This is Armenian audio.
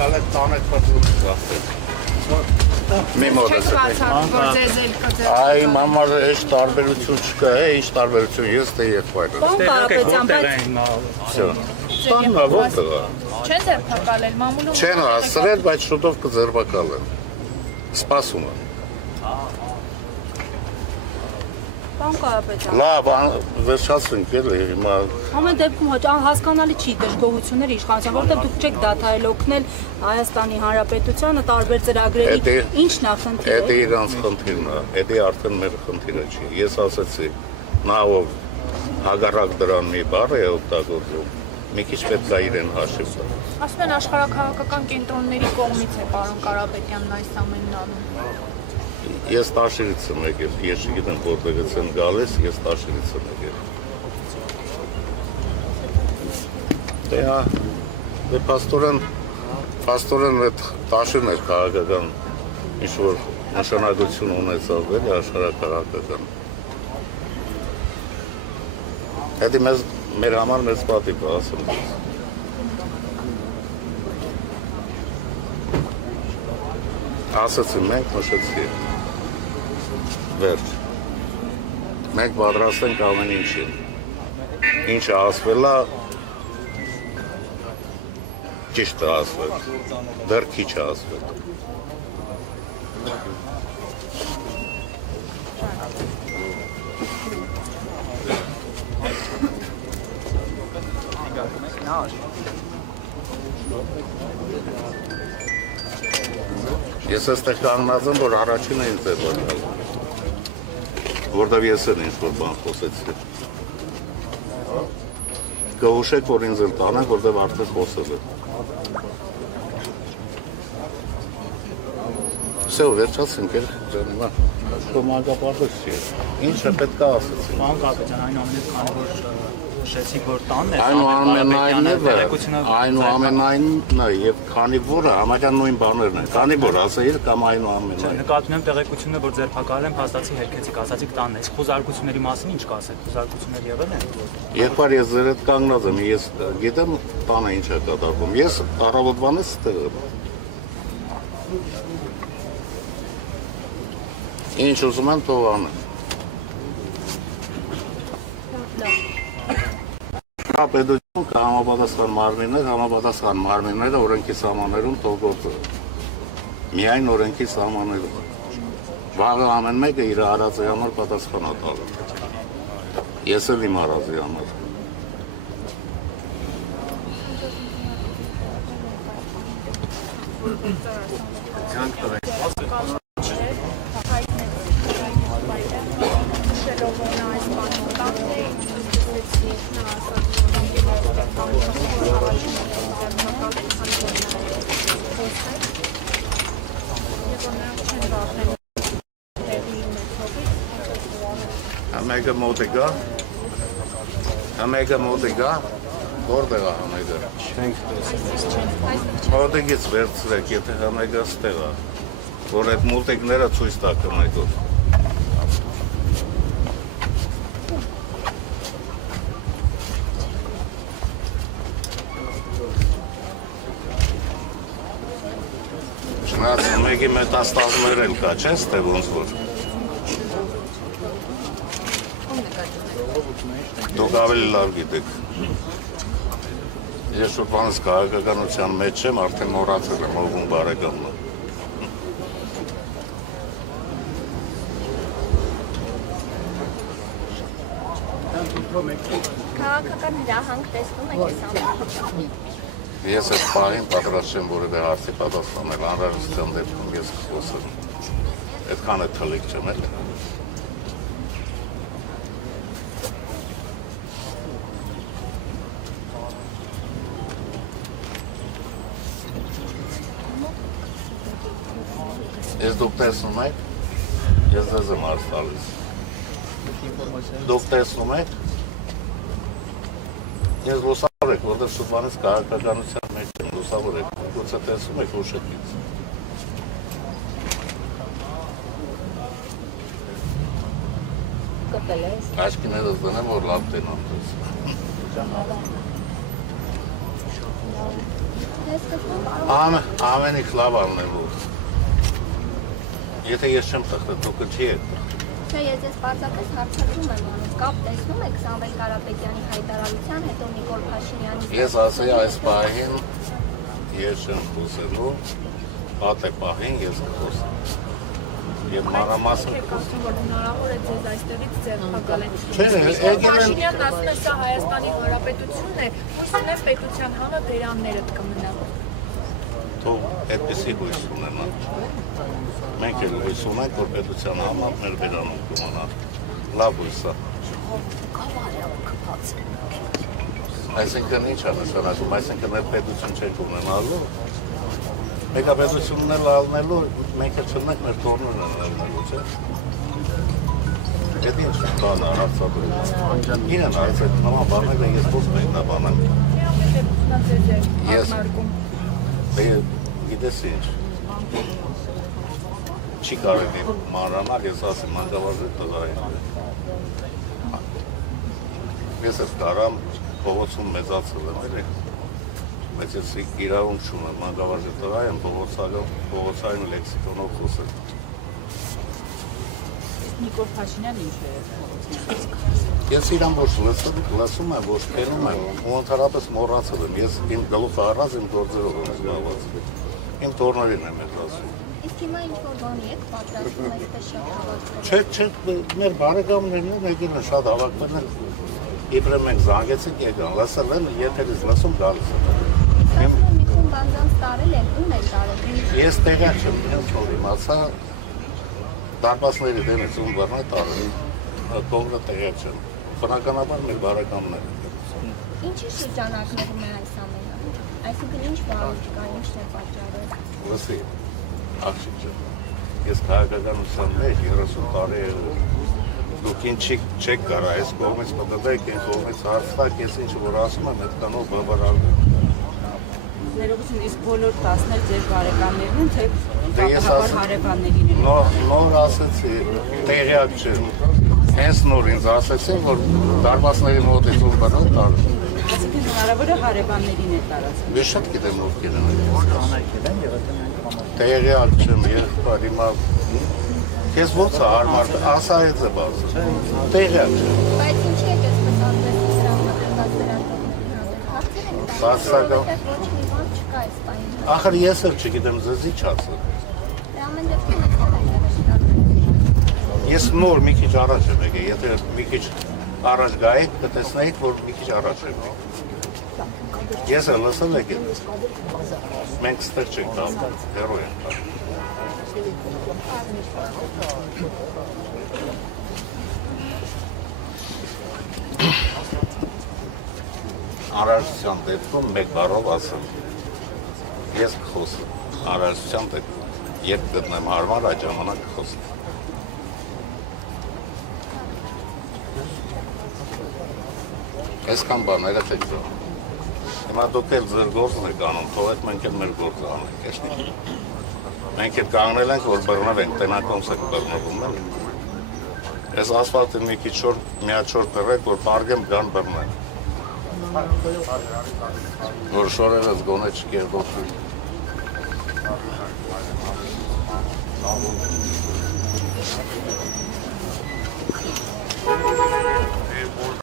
Գալը տանեք պատում գաստել։ Մի մոդես է։ Այ մամար էջ տարբերություն չկա, ինչ տարբերություն, ես թե եղբայրը։ Պարոն Կարապետյան, բայց Բանա որտեղ է։ չեն ձերբակալել, մամուլում Չեն հասցրել, բայց շուտով կձերբակալեն։ Սպասում եմ։ Պարոն Կարապետյան։ Լավ, վերջացրինք էլի հիմա։ Ամեն դեպքում հասկանալի չի դժգոհությունները իշխանության, որտեղ դուք չեք դադարել օգնել Հայաստանի Հանրապետությանը տարբեր ծրագրերի, ի՞նչն է խնդիրը։ Դա իրանց խնդիրն է, դա արդեն մեր խնդիրը չի։ Ես ասացի, նա ով հագարակ դրան մի բառ է օգտագործում, մի քիչ պետք է իրեն հաշիվ տա։ Ասում են աշխարհաքաղաքական կենտրոնների կողմից է պարոն Կարապետյանն այս ամենն անում։ Ես տաշիրից եմ եկել, ես չգիտեմ որտեղից են գալիս, ես տաշիրից եմ եկել։ Դե փաստորեն այդ տաշիրն էր քաղաքական ինչ-որ նշանակություն ունեցավ էլի աշխարհաքաղաքական։ Հետի մեր համար մեծ պատիվ է ասում։ Ասացի, մենք նշեցի։ Վերջ։ Մենք պատրաստ ենք ամեն ինչին։ Ինչը ասվել է, ճիշտ է ասվել։ Դեռ քիչ է ասվել։ Ես այստեղ կանգնած եմ, որ առաջինը ինձ է բանալ, որտև ես էլ ինչ-որ բան խոսեցի։ Կհուշեք, որ ինձ էլ տանենք, որտև արդեն խոսել է։ Վսեո, վերջացինք էր, ջանիմա, մագապարտոց չի է։ Ինչը պետք է ասեցին։ Պարոն Կարապետյան, այն ամենից քանի որ շեցիք, որ տանն է, այնուամենայնն է եւ քանի որը համարյա նույն բաներն են, քանի որ ասեիր կամ այնուամենայն։ Նկատում եմ տեղեկությունը, որ ձերբակալել են, փաստացի հերքեցիք, ասացիք տանն է։ Իսկ խոզարկությունների մասին ինչ կասեք, խոզարկություններ եղել են։ Եղբայր ես ձեր հետ կանգնած եմ, ես գիտեմ տանը ինչ է կատարվում, ես առավոտվանից ստեղ եմ։ Ինչ ուզում եմ թող անեմ։ Պետություն կա համապատասխան մարմինները օրենքի սահմաններում թող գործեն։ Միայն օրենքի սահմաններում։ Վաղը ամեն մեկը իր արածի համար պատասխան է տալու։ Ես էլ իմ արածի համար։ Համեգը մոտիկա, որտեղ է համեգը։ Մոտիկից վերցրեք, եթե համեգը ստեղ է, որ այդ մուլտիկները ցույց տա կնեկով։ Չնայած մեկի մետաստազներ էլ կա, չէ՞, ստեղ ոնց որ։ Դուք ավելի լավ գիտեք։ Ես որ բանս քաղաքականության մեջ եմ, արդեն մոռացել եմ ով ում բարեկամն է։ Քաղաքական հրահանգ տեսնում եք այս ամենը։ Ես այդ պահին պատրաստ չեմ որևէ հարցի պատասխանել, անհրաժեշտության դեպքում ես կխոսեմ։ Այդքան էլ թլիկ չեմ էլ։ Ես դուք տեսնում եք, ես ձեզ եմ հարց տալիս։ Դուք տեսնում եք, ես լուսավոր եք, որտեղ շուտվանից քաղաքականության մեջ եմ, լուսավոր եք, գուցե տեսնում եք ուշքից։ Կպել ես։ Աչքիներս դնեմ, որ լավ տենամ ձեզ։ Ես Ամենից լավ ալնելու։ Եթե ես չեմ թղթը, դուք չի եք։ Չէ, ես ես պարզապես հարցակում եմ անում, կապ տեսնում եք Սամվել Կարապետյանի հայտարարության հետո Նիկոլ Փաշինյանի։ Ես ասեի այս պահին ես չեմ խոսելու, հատ է պահին ես կխոսեմ։ Եվ մանրամասն կասում, որ հնարավոր է ձեզ այստեղից ձերբակալեն։ Չէ, Փաշինյանն ասում է, սա Հայաստանի Հանրապետությունն է, հույս ունեմ պետության համը վերաններդ կմնա։ թող այդպեսի հույս ունենա։ Մենք էլ հույս ունենք, որ պետության համը մեր վերանում կմնա։ Լավ հույս է։ Այսինքն ինչ է նշանակում, այսինքն այդ պետություն չենք ունենալու։ Մեգապետությունն էլ ալնելու, մենք էլ չնենք մեր թորներն են ալնելու, չէ՞։ Այդ ինչ բան է հարցադրում։ Իրեն այդ նման բաները ես ո՞ց մեկնաբանեմ։ Ես գիտես ինչ։ Չի կարելի մանրանալ, ես ասեմ մանկավարժի տղա եմ։ Ես էլ կարամ փողոցում մեծացել եմ, էլի։ Բայց ես իրավունք չունեմ, մանկավարժի տղա եմ, փողոցային լեքսիկոնով խոսել։ Նիկոլ Փաշինյանը ինչ է փողոցում։ Ես իրան ոչ լսում եմ, ոչ փենում եմ, ու ընդհանրապես մոռացել եմ, ես իմ գլուխը առած իմ գործերով եմ զբաղված։ Իմ տորներին եմ ես ասում։ Իսկ հիմա ինչ-որ բանի եք պատրաստում այստեղ շատ հավաքվել։ Չէ, մեր բարեկամներն են եկել են շատ հավաքվել են, իբրև մենք զանգեցինք եկան, լսել են, եթերից լսում գալիս են։ Մի խումբ բանձանց տարել են, ում են տարել։ Ես տեղյակ չեմ, ինձ որ իմացա, դարպասների դեմից ում բռնա տարել, կոնկրետ տեղյակ չեմ, բնականաբար մեր բարեկամներ են։ Ինչի շրջանակներում է այս ամենը։ Այսինքն ինչ բարույթ կա, ինչն է պատճառը։ Լսի, աղջիկ ջան, ես քաղաքականության մեջ 30 տարի դուք ինչ չեք կարա, այս կողմից մտածեք, այն կողմից հարցնակ, ես ինչ որ ասում եմ, այդքանով բավարարվում։ Ներողություն, իսկ բոլոր 10-ներ ձեր բարեկամներն են, թե պատահաբար հարևաններին են։ Նոր ասեցի, տեղյակ չեմ։ Հենց նոր ինձ ասեցին, որ դարպասների մոտից ում բռնա տարել։ Այսինքն հնարավոր է հարևաններին է տարածել։ Ես շատ գիտեմ ովքեր են։ Տեղյակ չեմ, եղբայր, հիմա քեզ ո՞նց է հարմար, ասա այդ է բազը։ Տեղյակ չեմ։ Բայց ինչի եք այսպես անդրեսի սրա մտածած Բացական։ Ոչ մի բան չկա այս պահին։ Ախր ես էլ չգիտեմ, ձեզ ինչ ասել։ Դե ամեն դեպքում այստեղ Ես նոր մի քիչ առաջ եմ եկել, եթե մի քիչ առաջ գայիք, կտեսնեիք, որ մի քիչ առաջ եմ եկել։ Ես էլ լսել եկել, մենք ստեղ չենք տալ, հերո ենք տալ։ Անհրաժեշտության դեպքում մեկ բառով ասեմ, ես կխոսեմ, անհրաժեշտության դեպքում, երբ գտնեմ հարմար, այդ ժամանակ կխոսեմ։ Այսքան բաները չեք զոր։ Հիմա դուք էլ ձեր գործն եք անում, թող այդ մենք էլ մեր գործը անենք, էշնի։ Մենք էլ կանգնել ենք, որ բռնվենք, տենակոնց եք բռնվում, էլ։ Ես ասֆալտին մի քիչ շոր, մի հատ շոր կռեք, որ պարգեմ գան բռնեն։ Որ շորերս գոնե չկերդոքվի։